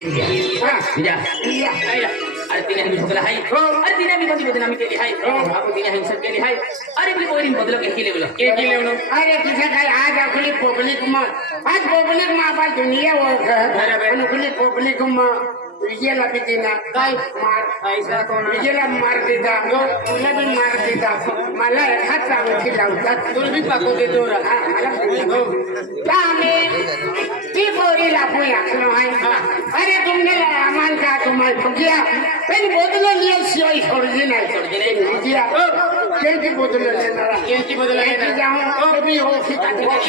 अरे तिने आम्ही ठोकला आहे अरे तिने आम्ही कोणती बदनामी केली आहे आपण तिने हिंसक केली आहे अरे आपली पोरीन बदल के केले बोला अरे तुझं काय आज आपली पब्लिक मग आज पब्लिक मग आपण दुनिया ओळख आपली पब्लिक मग विजयला बी देणार काय मार विजयला मार देतात तुला बी मार देतात मला एखाद अंगठी लावतात तुला बी पाकू देतो आम्ही ती पोरी लाखो लागलो आहे अरे तुमने आम्हाला का तुम्हाला बघिया पण बदल लिया शिवाय सोडली नाही केलकी बदल लेणार केलकी बदल जाऊन कभी ओळखी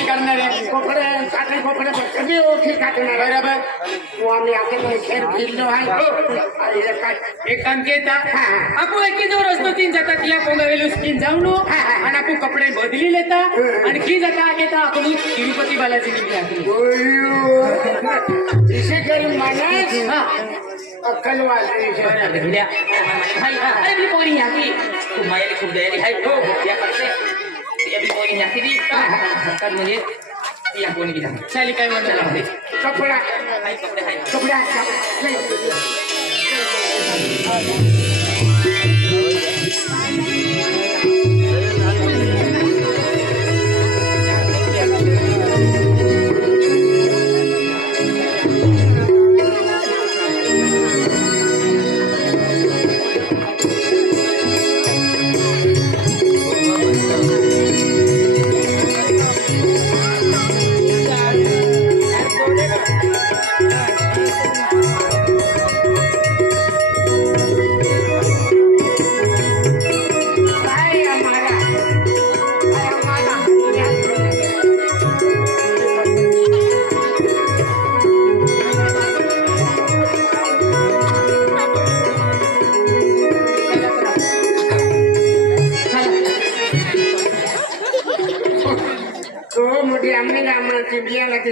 करणार कोपडे साखर कोपडे कभी ओळखी काढणार बरोबर वो आम्ही आपले खेळ फिरलो आहे एक काम केता आपण एकी जवळ असतो तीन जातात या पोंगावेलू स्किन जाऊन आणि आपण कपडे बदली लेता आणि की जाता घेता आपण तिरुपती बालाजी निघल्या इसे करी माणूस अक्कल वाजली अरे भी पोरी यहाँ की मायाली खूप दयाली है हो या करते अभी पोरी यहाँ की दी कर मुझे या कोणी की चाली काय म्हणलं होते कपडा हाय कपडे हाय कपडा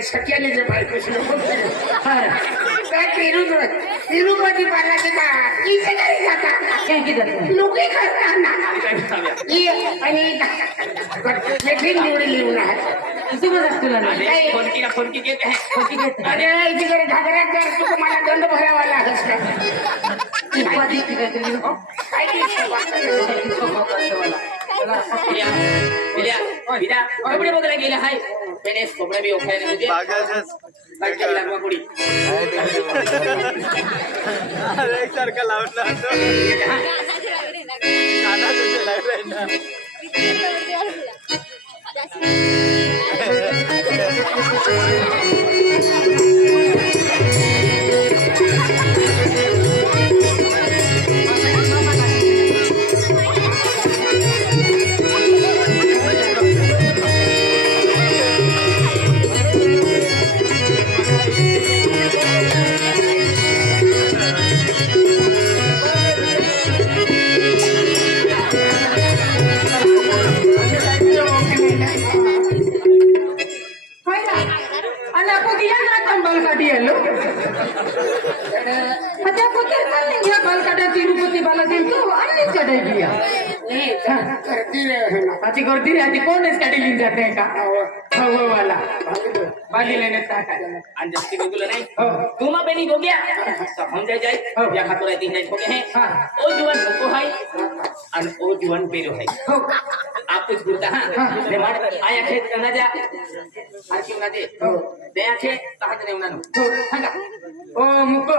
सख्याने जे बायको तिरुपती बालाजी लोक आणि लिहून आहे घागऱ्यात जर तू मला दंड भरावा कपडे बघायला गेले हाय त्याने कपडे बी ओखायला लागवा पुढी सारखा लावला तिरुपती बालाजी तो अन्नीच कटाई किया आती करती रे आती कौन इस कटाई जाते हैं का वो वाला बाली लेने तक आज जस्ती को नहीं तुम अपनी हो गया तो हम जाए या हाथ रहती है हो गए हैं ओ जुवान को है और ओ जुवान पेरो है आप कुछ बोलता हां ले मार आया खेत करना जा आज क्यों ना दे दे आखे कहां ने उन्होंने हंगा ओ मुको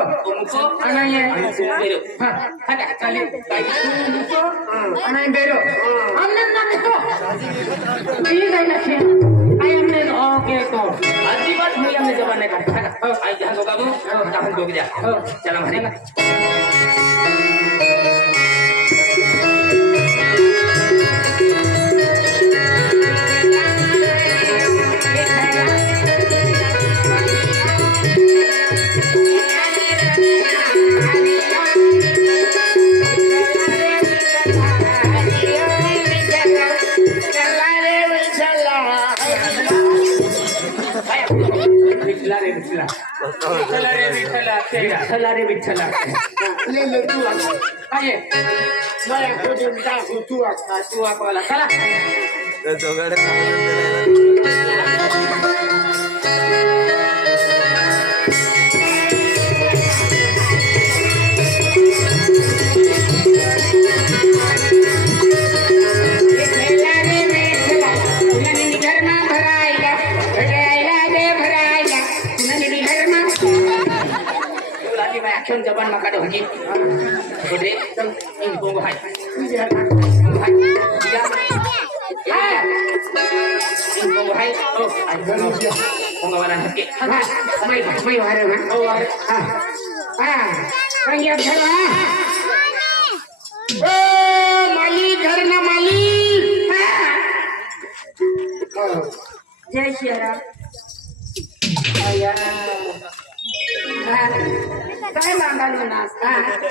अनाये पेरो हंगा चले मुको अनाये पेरो हमने ना तो ये नहीं ना आई हमने ओके तो आधी बात हुई हमने जमाने का आई जहां होगा वो जहां हो गया चलो हमारे विठ्ठला रे विठ्ठला ले ले तू आहे मला खोदून टाकू तू वाला चला action jaban maka dah hoki. Kodre, ini tunggu hai. Iya. Hai. Iya. Ah. Ini tunggu hai. Oh, ayo. Penggawalan hoki. Mai ware mah. Oh, ware. Panggil sana. Oh, Mali karena Mali. जय श्री राम काय मागायला ना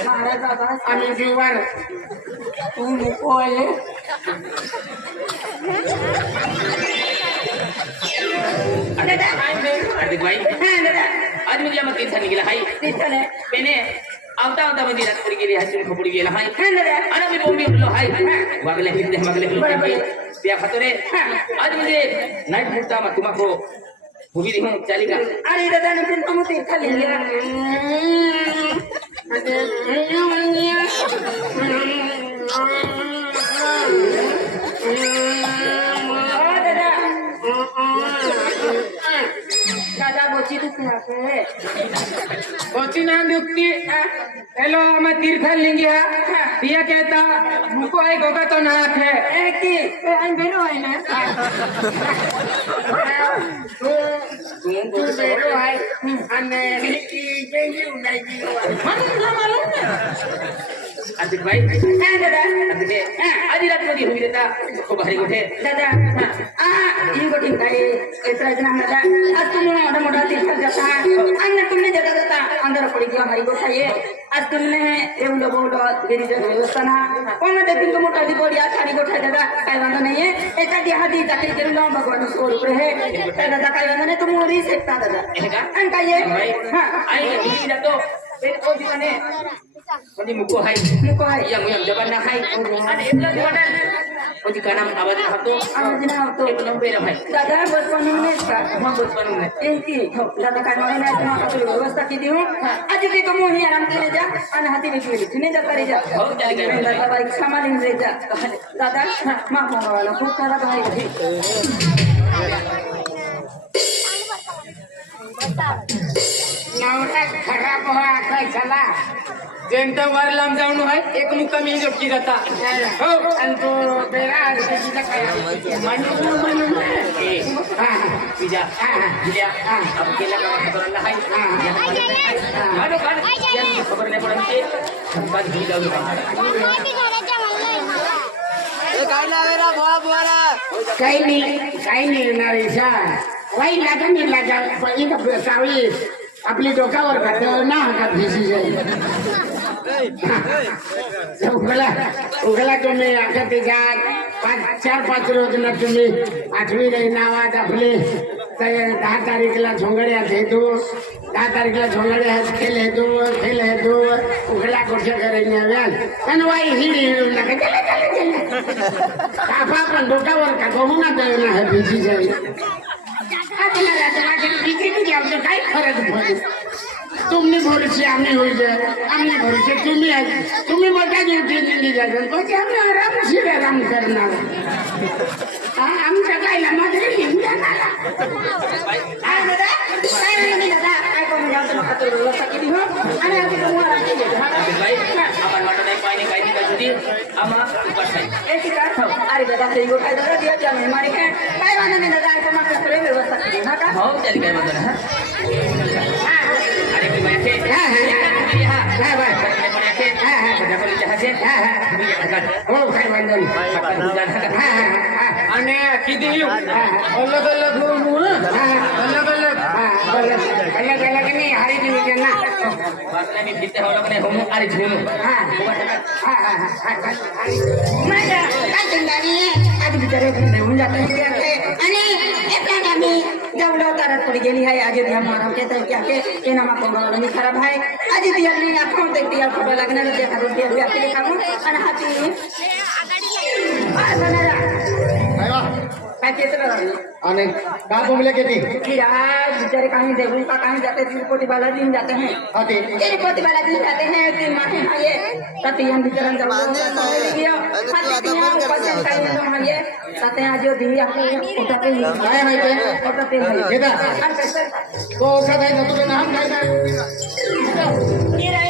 महाराज बाबा आम्ही जीवार तू नको आहे Adik baik. आज मी मग तीन सांगितलं हाय तिथले पेने आवता आवता मध्ये रात्री गेली हसून खपडी गेला हाय हाय आणि मी बोंबी उठलो हाय वागले हिंदे वागले त्या खातोरे आज म्हणजे नाईट मुक्ता मग तुम्हाला उभी दिहून चाली का अरे दादा ने फिर तुम ते खाली दादा बोची तू क्या है होती ना दुखती हेलो मैं तीर्थल लिंगी है पिया कहता मुको एक होगा तो नाथ है एक की आई बेरो है ना तू बेरो है अने की केंगी उंडाई मन मालूम है आदिक भाई हां दादा आदिके आदि रात मध्ये होई देता खूप भारी गोठे दादा ही गोटी काय एतरा जना दादा आज तुम मोठा मोठा तीर्थ जाता अन्य तुमने जगह जाता अंदर पड़ी गया हमारी गोठा ये आज तुमने एवढं बोलो गिरी जगह व्यवस्था ना कोण देखील तो मोठा दिबोडी आज खाली गोठा दादा काय वांदा नाहीये एखादी हाती जाते केलं भगवान स्वरूप है काय दादा काय वांदा नाही तुम री सकता दादा हे का आणि काय आहे हां आई हिंदी जातो ते को दिवाने कोणी मुको हाय मुको आहे yang jaban na hai आणि एकला दिवाना कोणी कानाम आवाज राहतो आवाज नाही होतो ते पण बेरा भाई दादा बचपन में का मग बचपन में एंती हो दादा काय म्हणून आहे तुम्हाला काही व्यवस्था केली हो आज ते तो मोही आराम केले जा आणि हाती विकली तिने जा करे जा हो चाली काय दादा बाई सांभाळून रे जा दादा माफ मागावाला खूप सारा भाई नवरा खराब हुआ काय चला जेंत वर लांब जाऊन आहे एक मुक्कामी जोडकी जाता हो आणि तो बेरा त्याचा काय म्हणून पिजा पिजा अब केला का खबरला हाय मानो कान यांनी खबर नाही पडते संपाद घेऊन जाऊ काय नाव आहे रा बुवा बुवा काही नाही येणार ईशा वाई लागा नाही लागा पण इथं सावळी आपली डोक्यावर खात ना का भिसी जाईल उगला तुम्ही आता त्याच्यात 4-5 रोज ना तुम्ही 8वी काही नावात आपले 10 तारीखला झोंगड्यात येतो 10 तारीखला झोंगड्यात खेळ येतो उगला कोठ्या करायला व्याज आणि वाई हिडी हिडून नका काफा पण डोक्यावर का गहू ना ना भिसी जाईल काय फरक पडेल तुम्ही भरोसे आम्ही होईल आम्ही भरोसे तुम्ही मोठ्या ड्युटी दिली जातात पण आम्ही आरामशीर आराम करणार आमच्या कायला मात्र घेऊन जाणार काय करून जाऊ नका तो व्यवस्था केली हो आणि आता तुम्हाला आराम केली आपण वाटत नाही पाणी काही नाही पाहिजे आम्हा उपास आहे एक का अरे दादा ते गोठा दादा दिया त्या मेहमानी काय वांदा नाही दादा ऐका मात्र सगळे व्यवस्था केली ना का हो चाली काय म्हणतो ना अरे की बाई हो काय वांधो आणि किती अलग अलग अलग अलग की नाही हरी दिली त्यांना अरे झुनू काय चिंतारी आज बिचारे होऊन जाते आणि एका आम्ही जवळ तारत पड़ी गेली है आज दिया मारा के तो क्या के नामा को नहीं खराब है आज दिया नहीं आंखों ते दिया फोटो लगना रे देखा दो दिया के दिखाऊं आणि हाती काय केतरा आणि का बोलले किती कि आज बेचारे कहीं देवू का कहीं जाते तिरुपति बाला दिन जाते हैं होते तिरुपति बाला दिन जाते हैं 3 माथे है ये सतियन बिचरन जब गया सतियन ऊपर से कहीं तो है ये सतियन जो दिया उठाते ही काय माहिती उठाते ही केदा आणि कसं तो औषध आहे ना तुझं नाम काय ये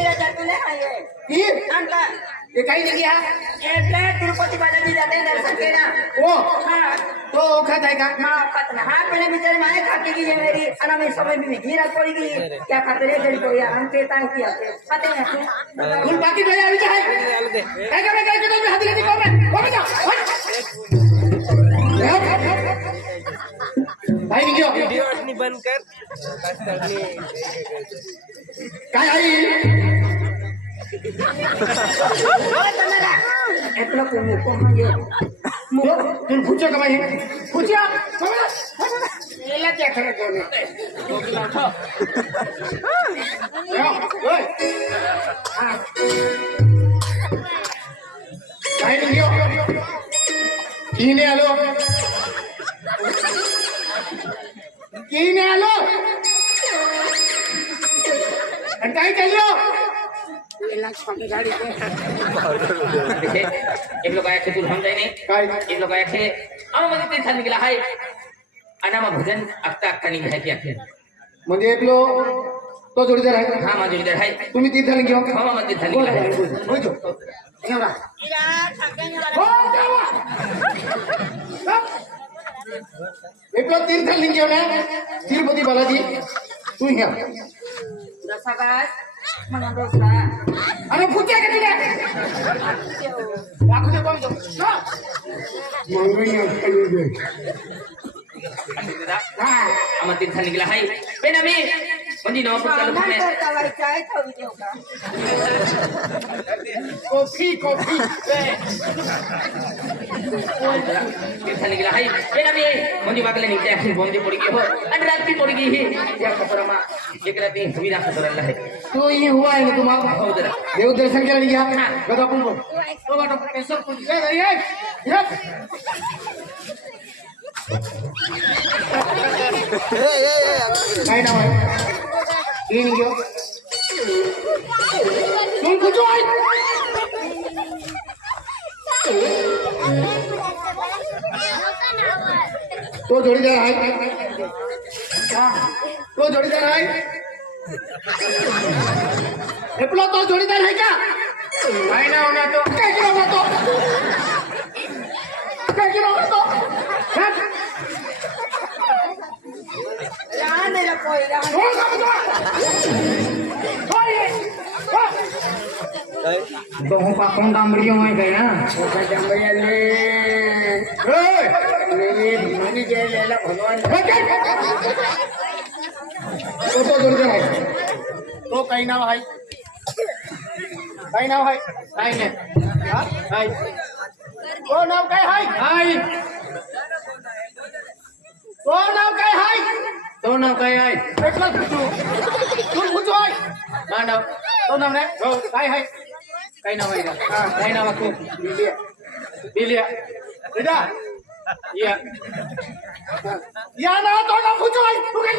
सांगता ये काही नाही हा એટલે તિરુપતિ બાલાજી જાતે દર્શન કર્યા ओ હા तो ओखत आहे का माँ औकात ना हाँ पहले बेचारे माए खाती की है मेरी अना में समय में घी रख पड़ी गई क्या खाते रे गरी को यार हम कहता है कि खाते हैं फुल बाकी तो यार है काय के तो हाथ लेती कौन है हो जा भाई नहीं गयो व्हिडिओ बंद कर काय आई એટલો મુકો મને तुम पूछो कमाई पूछिया एला क्या करे कोने ओए हां काय नहीं गयो कीने आलो काय केलो एला छोटी गाड़ी को देखे एक लोग आया थे तू हम जाए नहीं काय एक लोग आया थे अनुमति तीर्थ निकला है अनामा भजन अक्ता अक्ता निकला है क्या थे म्हणजे एकलो तो जोडीदार आहे हाँ माँ जो इधर है तुम्ही तीर्थ घेऊ हाँ माँ तीर्थ निकला है हो जो एवढा हो जावा एकलो तीर्थ घेऊ ना तिरुपती बालाजी तू ह्या रसाबास मला दोस्ता अरे पूछ्या का तुला दाखवते कोण तो मंगळी अक्कली दे हाँ अमर तीर्थ निकला है बेना में मंदी नौ पुस्तक लोग में करता वाली चाय तो देऊ का कॉफी तीर्थ निकला है बेना में मंदी बागले निकले हैं बंदी पड़ी गई हो अंडर रात की पड़ी गई है या खतरा एक रात में हमीरा खतरा है तो ये हुआ है ना तुम्हारा हो जरा देव दर्शन के लिए गया गदा पुल को तो बाटो पैसा कुछ दे रही है काय नाव आहे तीन घेऊ तू कुठं आहे तो जोडीदार आहे तो जोडीदार आहे हेपला तो जोडीदार आहे का काय नाव ना तो काय नाव ना तो काय नाव ना तो रान दे कोई रान हो का तो हो पा कौन डामरियो में गया वो का डामरिया ले मनी जे लेला भगवान तो जोडीदार आहे तो काही नाव आहे काय नाव आहे काय नाही हाय तो नाव काय आहे हाय तो नाव काय आहे तो नाव काय आहे भेटला तू पूछो आहे ना नाव तो नाव नाही हो काय आहे काय नाव आहे का काय नाव आहे तू बिलिया बेटा या नाव तो नाव पूछो आहे तू काय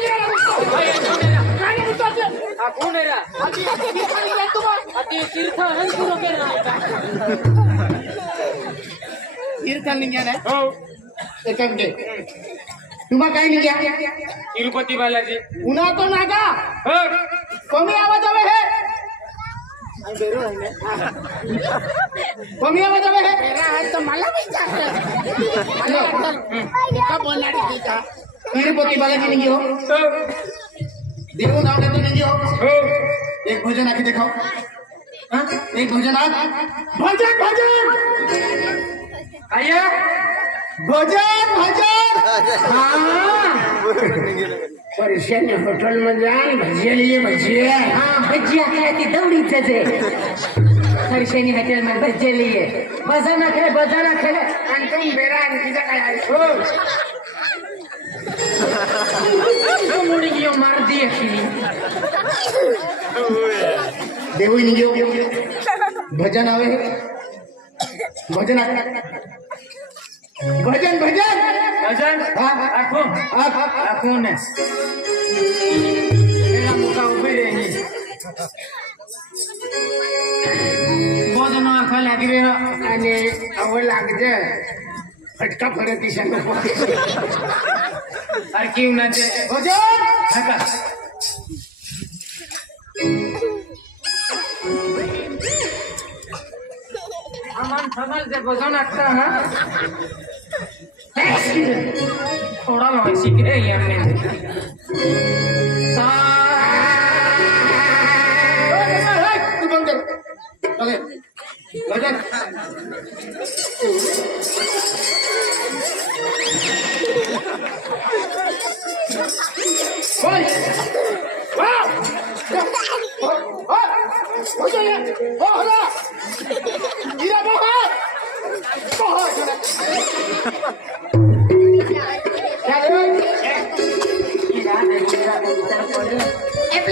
काय पूछो हाँ कौन है रा अति तीर्थ है पूरा के ना तीर्थलिंग आहे हो एकम दे तुम्हा काय निघ्या तिरुपति बालाजी पुन्हा तो नागा हो कमी आवाज हवे हे कमी आवाज हवे हे तो मला बोलणार तिरुपति बालाजी निघी हो देव नाव लेतो निघी हो एक भजन आके दिखाओ हाँ एक भजन आ भजन आइए भजन हाँ परिशान होटल में जान भजिया लिए भजिया हाँ भजिया खाती दौड़ी से हर्षणी हॉटेल में भजिया लिए बजाना खेले अंतुम बेरा किसा काय आहे मुड़ी गियो मार दी अखिली देवी निघ्यो भजन आवे भजन हाँ आँखों ने मेरा मुका उभी रही भजन आखा लागी रे आणि आवड लागते फटका पडत दिशांना अरे क्यों ना जे भजन हका समाजचे बजवून टाकता हा थोडा नव्हे शिकले याने तू बंद कर चले भजन बोल वाह हो जाए हो होला इरा बोहा बोहा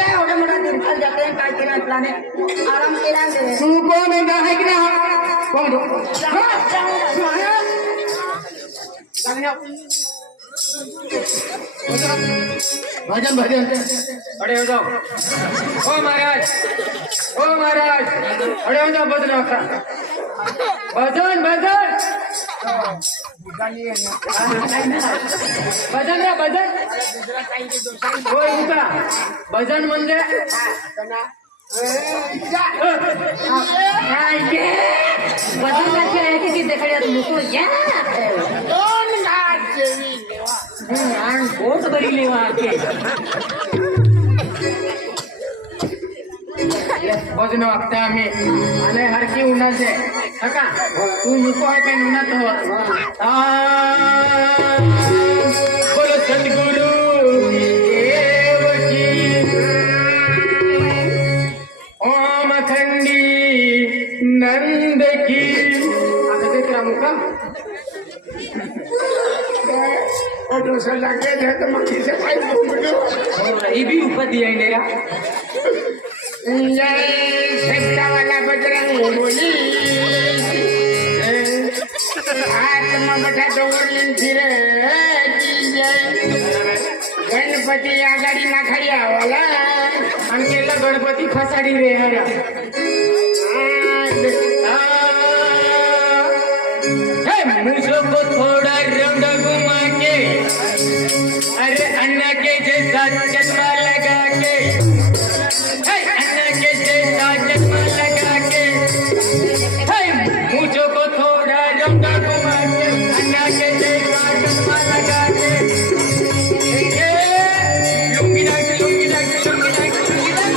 एवढा मोठा तीर्थाला जाते काय केलं आपल्याने आराम केला तू कोण आहे की ना कोण भजन भजन अरे हो जाओ हो महाराज अरे हो जाओ बजन होता भजन भजन भजन रे भजन होय उका भजन म्हणजे बहुत बड़ी लेवा आके भजन वागता आम्ही आणि हरकी उन्हाचे का तू नको आहे काय उन्हात बोलो सद्गुरु देव की ओम खंडी नंद की आता ते मुका डोसा लागे जाए तो मक्खी से खाई ये भी उपाधि है मेरा जय सच्चा वाला बजरंग बोली आत्मा बटा डोवरलीन फिरे की जय गणपती आघाडी ना खाया वाला अंकेला गणपती फसाडी रे हरा मुझको थोड़ा रंग घुमा के अरे अन्ना के जैसा चश्मा लगा के अन्ना के जैसा चश्मा लगा के मुझको थोड़ा रंग घुमा के अन्ना के जैसा चश्मा लगा के लुंगी डाक लुंगी डाक लुंगी डाक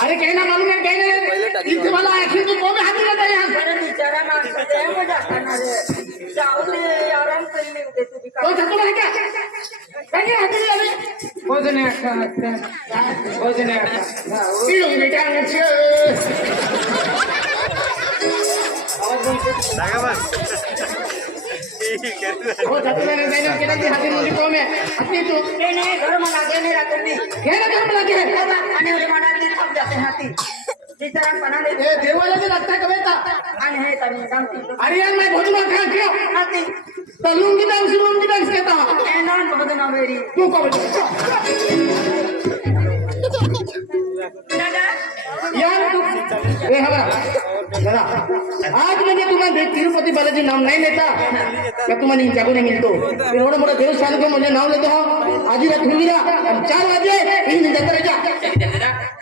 अरे कहना मालूम है कहने इस वाला आखिर तो मुंह में हाथ लगा यहाँ अरे बिचारा माणसं ते मजा करणार आहे जाऊ दे आराम करणे दे तुझी तो थकू है क्या कहने हाथ लगा भोजने अक्का भोजने अक्का पिळून बेटा नचे वो थकू है नहीं ना कहना कि हाथ मुझे को में अपनी तो केने घर मला केने रात्री कहना क्या मला के आणि उरे मला ते थक जाते हाती बिचारा पणा दे ए देवाला भी लगता है कबेता आणि हे तरी सांगते अरे यार मैं भोजन खा क्यों हाती तो लूंगी डांस कहता हूं ए नॉन बहुत ना मेरी तू को दादा यार तू ए हमारा दादा आज मुझे तुम्हें देख तिरुपति बालाजी नाम नहीं लेता क्या तुम्हें नहीं जागो नहीं मिलतो फिर बड़ा बड़ा देवस्थान को मुझे नाम लेता हूँ आज ही रात हुई ना हम 4 बजे इन जाता रह जा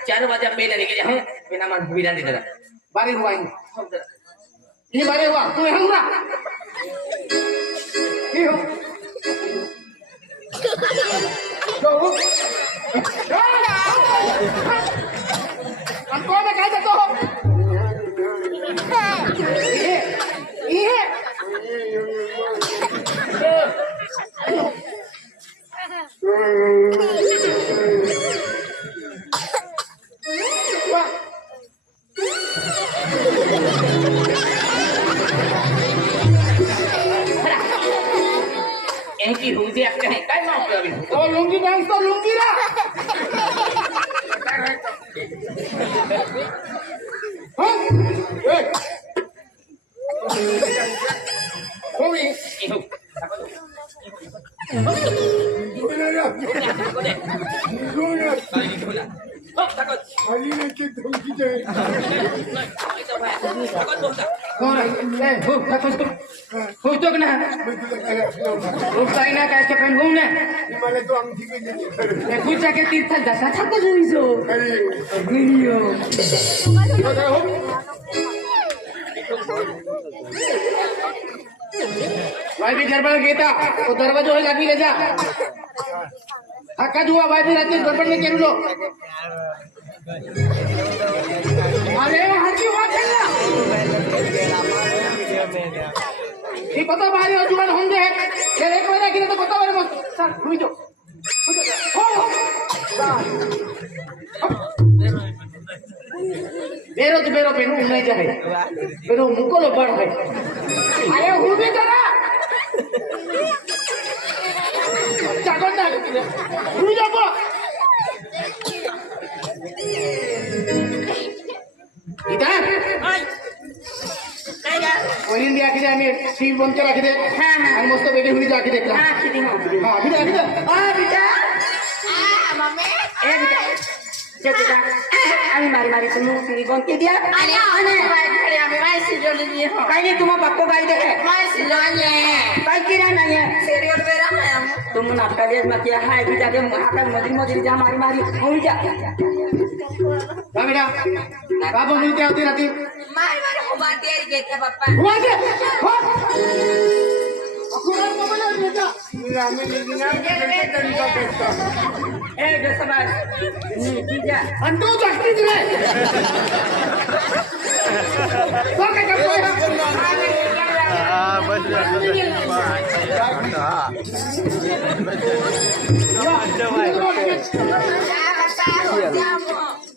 4 वाजे पहले निकल जाए बिना मन विरान दे दादा बारे हुआ ये बारे हुआ तू हम ना ये हो हमको मैं कह देता हूँ बेनी ठेवला हो टाकत आली नाही की तुमची होतो ना हो काही ना काय पण होऊ ना मला तो आमची गेली पूजा के तीर्थ जसा छाता जुईजो गिरियो भाई भी गड़बड़ गेता तो दरवाजा है लगी ले जा हक्का दुआ भाई भी रात गड़बड़ में केरू लो अरे हर की बात है ना ये पता भाई और जुबान होंगे ये एक महीना गिरे तो पता वाले मत सर हुई जो हो बेरो तो बेरो पेन नहीं जाए बेरो मुको लो बढ़ है अरे हूँ भी करा जागो ना हूँ जाबो इधर वहीं भी आके जाने टीम बंद कर रखे थे हम मस्त बेटे हुई जाके देखला हाँ किधर ए बेटा ये बेटा আমি মারি মারি তুমি সিঁড়ি বন্ধ দিয়া আরে আরে ভাই ঘরে আমি ভাই সিজলে নিয়ে हो কাই নি তোমার বাপ্পো গাই দেখে ভাই সিজলে কাই কি না নাই সিঁড়ি पे रहा है तुम नाटका देश में किया है भी जाके हाथ मजरी मजरी जा मारी मारी हो जा हाँ बेटा बाबू मिलते होती रहती मारी मारी हो बात यार गेट पप्पा हुआ के हो आम्ही निघी ना ए जसबाज नी जा अंडू जाती रे तो क्या करते बस